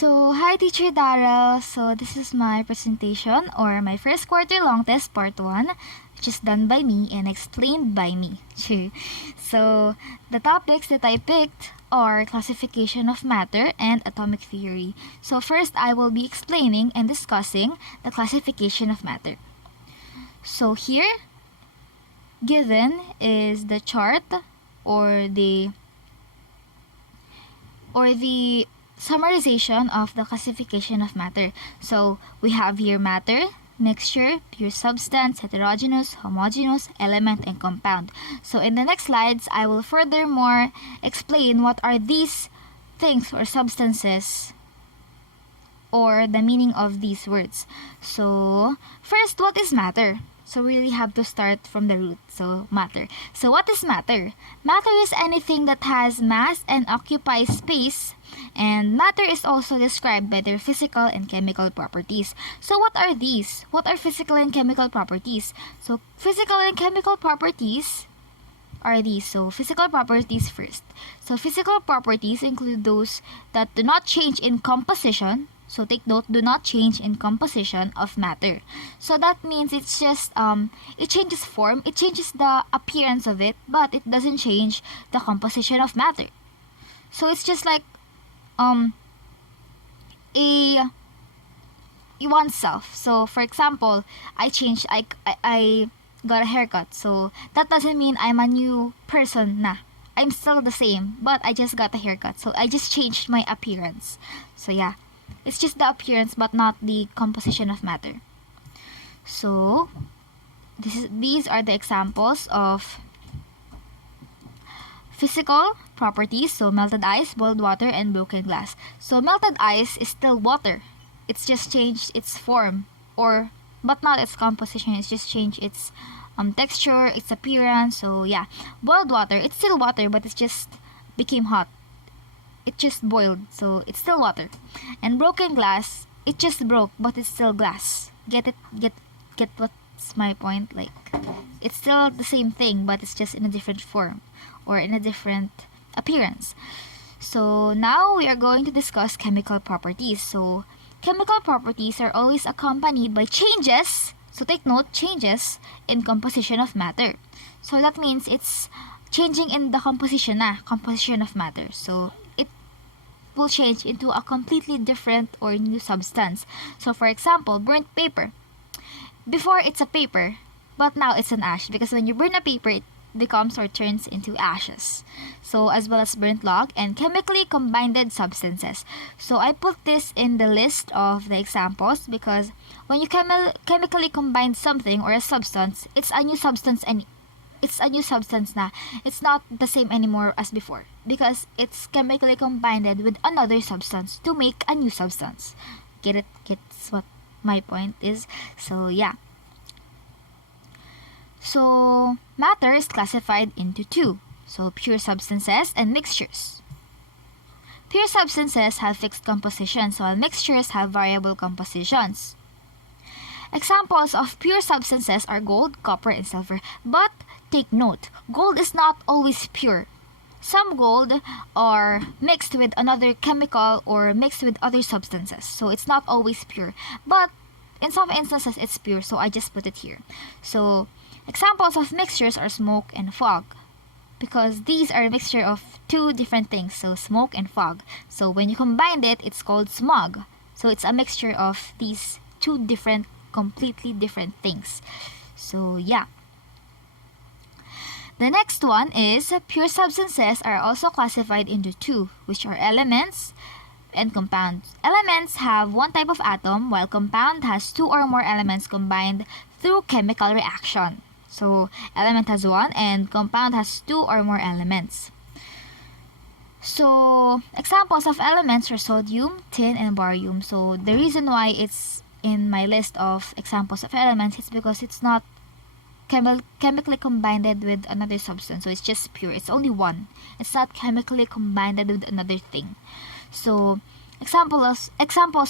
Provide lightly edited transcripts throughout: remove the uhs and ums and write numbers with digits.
Hi Teacher Daryl. This is my presentation or my first quarter long test part 1, which is done by me and explained by me. The topics that I picked are classification of matter and atomic theory. So first I will be explaining and discussing the classification of matter. So here given is the chart or the summarization of the classification of matter. So we have here matter, mixture, pure substance, heterogeneous, homogeneous, element, and compound. So in the next slides, I will furthermore explain what are these things or substances or the meaning of these words. So first, what is matter? So we really have to start from the root. So matter. So what is matter? Matter is anything that has mass and occupies space, and matter is also described by their physical and chemical properties. So what are these? What are physical and chemical properties? So physical and chemical properties are these. So physical properties first. So physical properties include those that do not change in composition. So take note, do not change in composition of matter. So that means it's just, it changes form, it changes the appearance of it, but it doesn't change the composition of matter. So it's just like, oneself. So for example, I got a haircut. So that doesn't mean I'm a new person na. I'm still the same, but I just got a haircut. So I just changed my appearance. So yeah. It's just the appearance but not the composition of matter. So these are the examples of physical properties. So melted ice, boiled water, and broken glass. So melted ice is still water. It's just changed its form, but not its composition. It's just changed its texture, its appearance. So yeah, boiled water, it's still water, but it just became hot. It just boiled, so it's still water. And broken glass, it just broke, but it's still glass. Get it? Get what's my point? Like, it's still the same thing, but it's just in a different form or in a different appearance. So now we are going to discuss chemical properties. So chemical properties are always accompanied by changes. So take note, changes in composition of matter. So that means it's changing in the composition of matter. So will change into a completely different or new substance. So for example, burnt paper. Before it's a paper, but now it's an ash because when you burn a paper, it becomes or turns into ashes. So as well as burnt log and chemically combined substances. So I put this in the list of the examples because when you chemically combine something or a substance, it's a new substance and it's a new substance na. It's not the same anymore as before because it's chemically combined with another substance to make a new substance. Get it? Gets what my point is? So yeah. So matter is classified into two. So pure substances and mixtures. Pure substances have fixed compositions while mixtures have variable compositions. Examples of pure substances are gold, copper, and silver. But take note, gold is not always pure. Some gold are mixed with another chemical or mixed with other substances. So it's not always pure. But in some instances, it's pure. So I just put it here. So examples of mixtures are smoke and fog. Because these are a mixture of two different things. So smoke and fog. So when you combine it, it's called smog. So it's a mixture of these two completely different things. So yeah. The next one is pure substances are also classified into two, which are elements and compounds. Elements have one type of atom, while compound has two or more elements combined through chemical reaction. So element has one and compound has two or more elements. So examples of elements are sodium, tin, and barium. So the reason why it's in my list of examples of elements is because it's not chemically combined with another substance. So it's just pure. It's only one. It's not chemically combined with another thing. So examples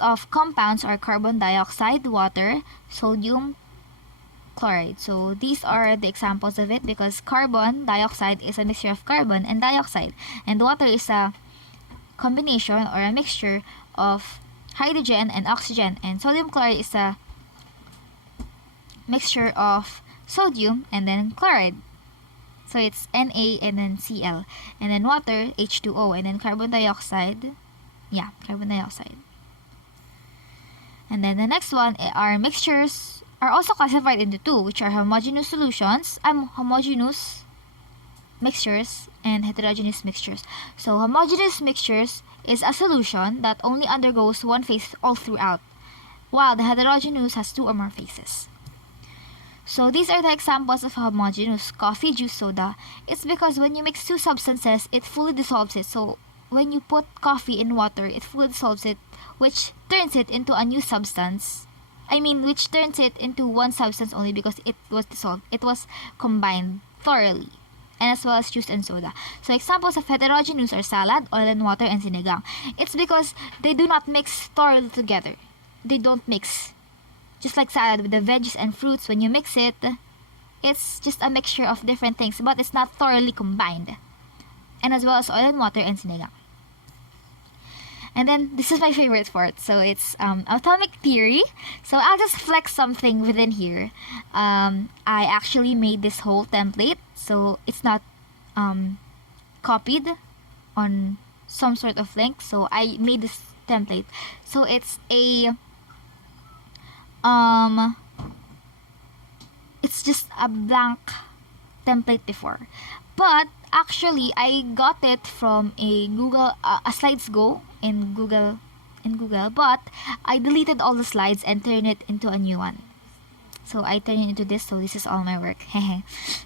of compounds are carbon dioxide, water, sodium chloride. So these are the examples of it because carbon dioxide is a mixture of carbon and dioxide, and water is a combination or a mixture of hydrogen and oxygen, and sodium chloride is a mixture of sodium and then chloride. So it's Na and then Cl, and then water, H2O, and then carbon dioxide. Yeah, carbon dioxide. And then the next one are mixtures are also classified into two, which are homogeneous solutions, homogeneous mixtures, and heterogeneous mixtures. So homogeneous mixtures is a solution that only undergoes one phase all throughout, while the heterogeneous has two or more phases. So these are the examples of homogeneous: coffee, juice, soda. It's because when you mix two substances, it fully dissolves it. So when you put coffee in water, it fully dissolves it, which turns it into a new substance. Which turns it into one substance only because it was dissolved. It was combined thoroughly. And as well as juice and soda. So examples of heterogeneous are salad, oil and water, and sinigang. It's because they do not mix thoroughly together. They don't mix. Just like salad with the veggies and fruits, when you mix it, it's just a mixture of different things, but it's not thoroughly combined. And as well as oil and water and sinigang. And then, this is my favorite part. So, it's atomic theory. So, I'll just flex something within here. I actually made this whole template. So, it's not copied on some sort of link. So, I made this template. So, it's a... it's just a blank template before. But, actually, I got it from a SlidesGo in Google, but I deleted all the slides and turned it into a new one. So I turned it into this, so this is all my work.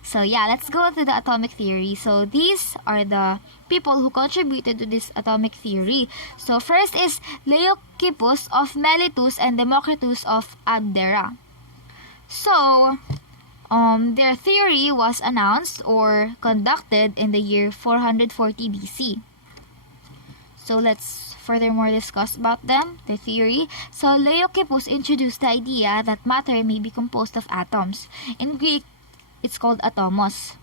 So yeah, let's go to the atomic theory. So these are the people who contributed to this atomic theory. So first is Leucippus of Miletus and Democritus of Abdera. So their theory was announced or conducted in the year 440 BC. So let's furthermore discuss about them, the theory. So Leucippus introduced the idea that matter may be composed of atoms. In Greek, it's called atomos.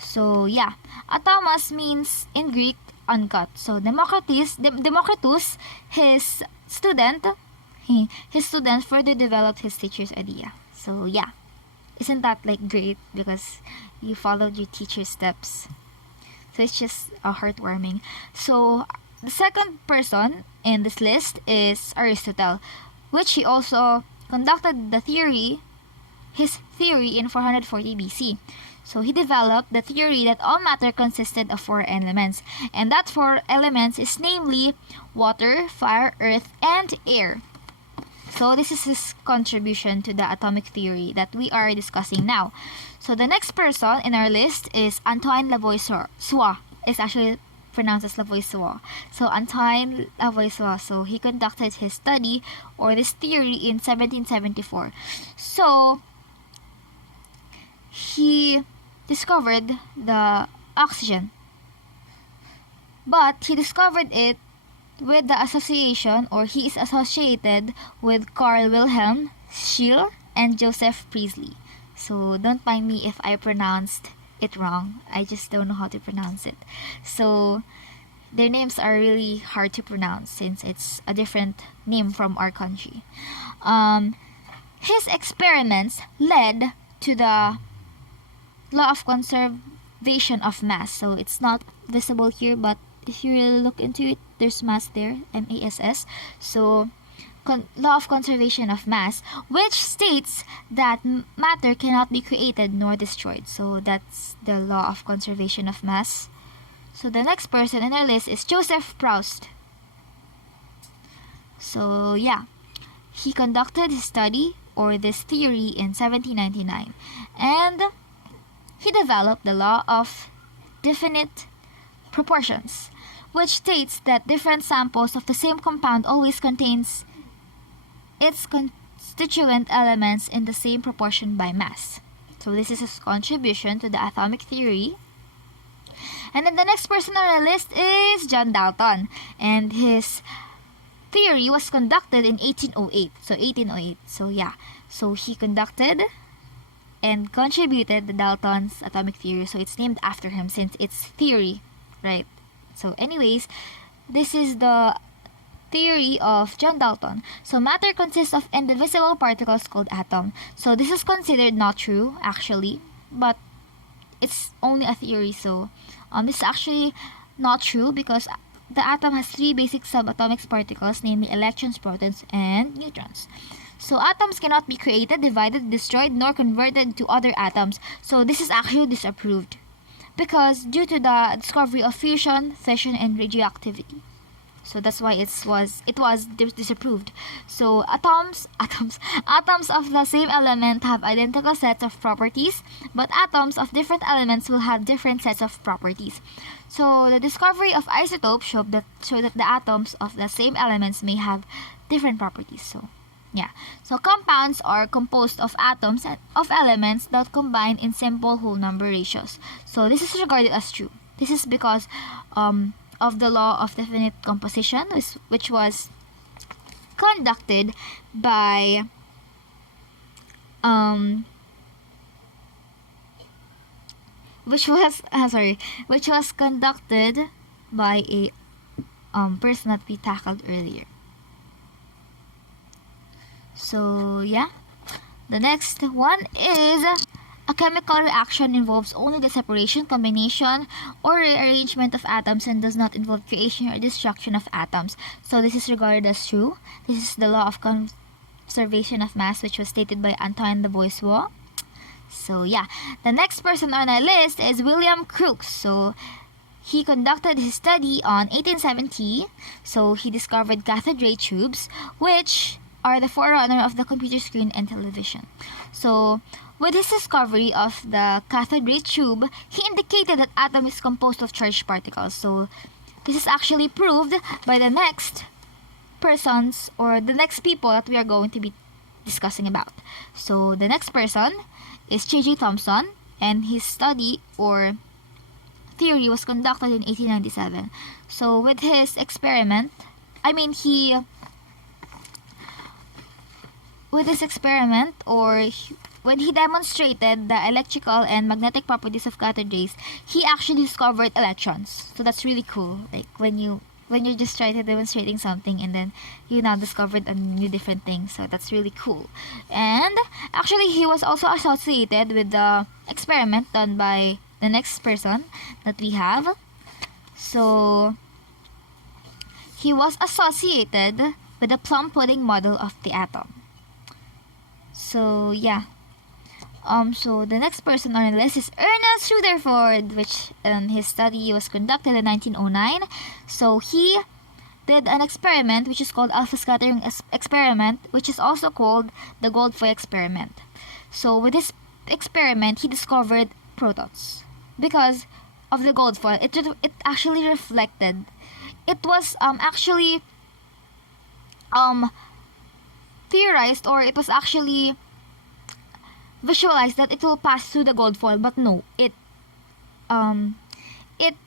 So yeah, atomos means in Greek uncut. So Democritus, his student further developed his teacher's idea. So yeah, isn't that like great because you followed your teacher's steps? So it's just heartwarming. So the second person in this list is Aristotle, which he also conducted his theory in 440 BC. So he developed the theory that all matter consisted of four elements, and that four elements is namely water, fire, earth, and air. So this is his contribution to the atomic theory that we are discussing now. So the next person in our list is Antoine Lavoisier. It's actually pronounced as Lavoisier. So Antoine Lavoisier. So he conducted his study or this theory in 1774. So he discovered the oxygen. But he discovered it with the association, or he is associated with Carl Wilhelm Scheele and Joseph Priestley. So don't mind me if I pronounced it wrong. I just don't know how to pronounce it. So their names are really hard to pronounce since it's a different name from our country. His experiments led to the law of conservation of mass. So it's not visible here, but if you really look into it, there's mass there, MASS. So law of conservation of mass, which states that matter cannot be created nor destroyed. So that's the law of conservation of mass. So the next person in our list is Joseph Proust. So yeah, he conducted his study or this theory in 1799, and he developed the law of definite proportions, which states that different samples of the same compound always contains its constituent elements in the same proportion by mass. So this is his contribution to the atomic theory. And then the next person on our list is John Dalton, and his theory was conducted in 1808. So 1808. So yeah, so he conducted and contributed the Dalton's atomic theory. So it's named after him since it's theory, right? So anyways, this is the theory of John Dalton. So matter consists of indivisible particles called atom. So this is considered not true actually, but it's only a theory. So this is actually not true because the atom has three basic subatomic particles, namely electrons, protons, and neutrons. So atoms cannot be created, divided, destroyed, nor converted to other atoms. So this is actually disapproved because due to the discovery of fusion, fission, and radioactivity. So that's why it was disapproved. So atoms of the same element have identical sets of properties, but atoms of different elements will have different sets of properties. So the discovery of isotopes show that the atoms of the same elements may have different properties. So yeah. So compounds are composed of atoms of elements that combine in simple whole number ratios. So this is regarded as true. This is because of the law of definite composition, which was conducted by which was conducted by a person that we tackled earlier. So yeah, the next one is a chemical reaction involves only the separation, combination, or rearrangement of atoms and does not involve creation or destruction of atoms. So this is regarded as true. This is the law of conservation of mass, which was stated by Antoine Lavoisier. So yeah, the next person on our list is William Crookes. So he conducted his study on 1870. So he discovered cathode ray tubes, which are the forerunner of the computer screen and television. So with his discovery of the cathode ray tube, he indicated that atom is composed of charged particles. So this is actually proved by the next persons or the next people that we are going to be discussing about. So the next person is J.J. Thomson, and his study or theory was conducted in 1897. So with his experiment, when he demonstrated the electrical and magnetic properties of cathode rays, he actually discovered electrons. So that's really cool. Like when you're just trying to demonstrating something and then you now discovered a new different thing. So that's really cool. And actually he was also associated with the experiment done by the next person that we have. So he was associated with the plum pudding model of the atom. So yeah. So the next person on the list is Ernest Rutherford, which his study was conducted in 1909. So he did an experiment which is called alpha scattering experiment, which is also called the Goldfoy experiment. So with this experiment, he discovered protons because of the Goldfoy. It actually reflected. It was actually theorized, or it was actually visualized that it will pass through the gold foil, but no, it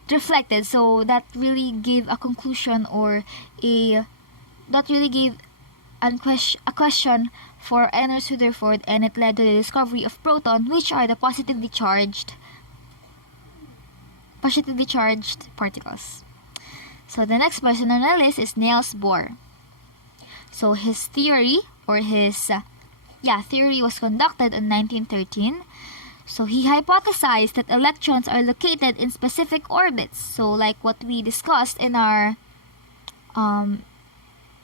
reflected. So that really gave a conclusion, or that really gave a question for Ernest Rutherford, and it led to the discovery of proton, which are the positively charged particles. So the next person on our list is Niels Bohr. So his theory, or his theory was conducted in 1913. So he hypothesized that electrons are located in specific orbits. So like what we discussed in our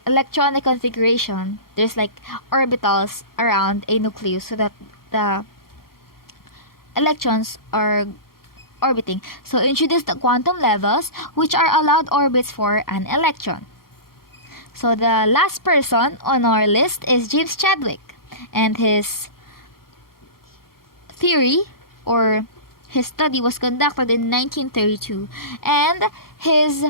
electronic configuration, there's like orbitals around a nucleus so that the electrons are orbiting. So introduced the quantum levels, which are allowed orbits for an electron. So the last person on our list is James Chadwick, and his theory or his study was conducted in 1932, and his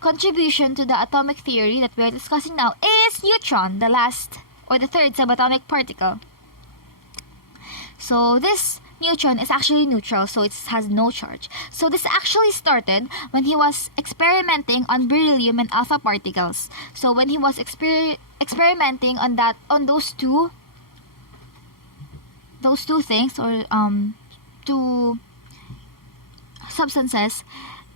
contribution to the atomic theory that we are discussing now is neutron, the last or the third subatomic particle. So this neutron is actually neutral, so it has no charge. So this actually started when he was experimenting on beryllium and alpha particles. So when he was experimenting on those two things, or two substances,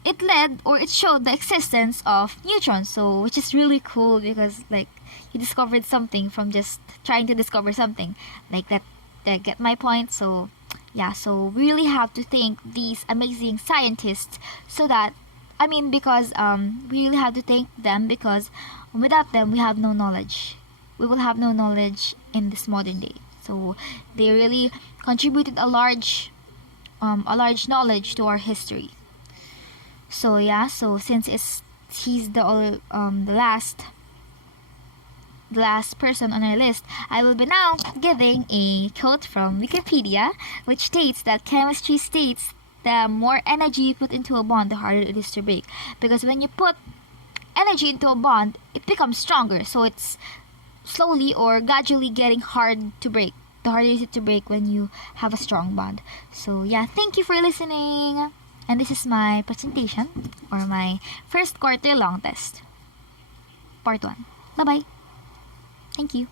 it led or it showed the existence of neutrons, so which is really cool because like he discovered something from just trying to discover something like that. Get my point? So yeah, so we really have to thank these amazing scientists, so that because we really have to thank them, because without them we have no knowledge. We will have no knowledge in this modern day. So they really contributed a large knowledge to our history. So yeah, so since he's the last person on our list, I will be now giving a quote from Wikipedia, which states that chemistry states the more energy you put into a bond, the harder it is to break. Because when you put energy into a bond, it becomes stronger. So it's slowly or gradually getting hard to break. The harder is it to break when you have a strong bond. So yeah, thank you for listening. And this is my presentation, or my first quarter long test. Part 1. Bye-bye. Thank you.